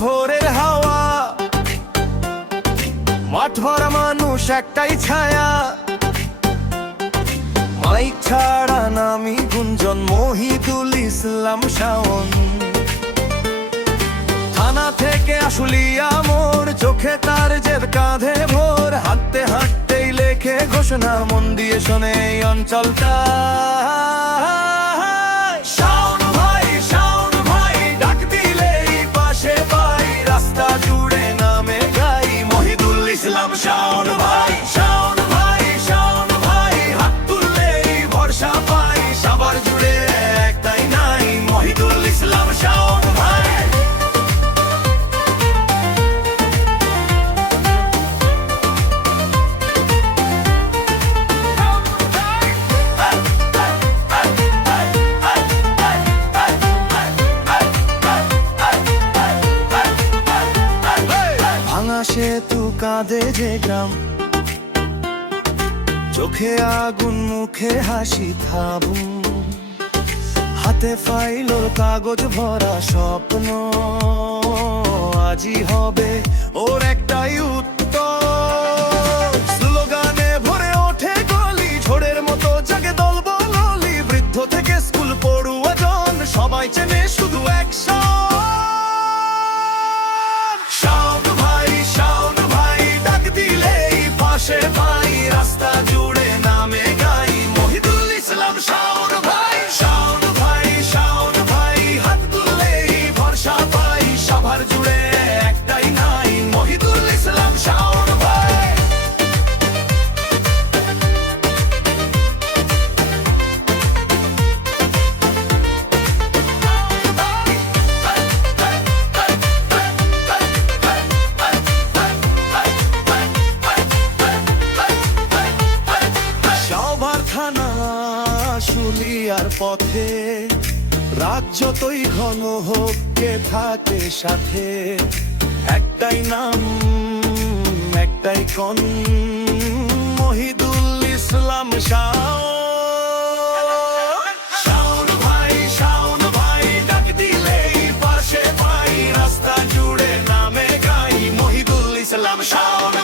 ভোরের হাওয়া, মাঠ ভরা মানুষ একটাই ছায়া। মাইক ছাড়া নামি গুঞ্জন, মহিদুল ইসলাম শাওন। থানা থেকে আশুলিয়া মোর, চোখে তার জেদ কাঁধে ভোর। হাঁটতে হাঁটতেই লেখে ঘোষণা, মন দিয়ে শোনে এই অঞ্চলটা। শাওন ভাই, শাওন ভাই, ডাক দিলেই পাশে পাই। রাস্তা জুড়ে নামে গাই, মহিদুল ইসলাম শাওন ভাই। শাওন ভাই, শাওন ভাই, হাত তুললেই ভরসা পাই। সবার জুড়ে একটাই নাই, মহিদুল ইসলাম শাওন ভাই। সেতু কাঁধে যে গ্রাম, চোখে আগুন মুখে হাসি থাবুন। হাতে ফাইল কাগজ ভরা স্বপ্ন, আজই হবে ওর একটাই উত্তর। স্লোগানে ভরে ওঠে গলি, ঝড়ের মতো জাগে দল বললি। বৃদ্ধ থেকে স্কুল পড়ুয়া জন, সবাই চেনে শুধু একশন। পাই রাস্তা জুড়ে নামে গাই, মহিদুল ইসলাম শাওন ভাই। শাওন ভাই, শাওন ভাই, হাত তুললেই ভরসা পাই। সবার জুড়ে একটাই নাই, মহিদুল ইসলাম শাওন ভাই। আশুলিয়ার পথে রাত যতই ঘন হোক, কে থাকে সাথে? একটাই নাম, একটাই কন, মহিদুল ইসলাম শাওন। শাওন ভাই, শাওন ভাই, ডাক দিলেই পাশে পাই। রাস্তা জুড়ে নামে গাই, মহিদুল ইসলাম শাওন।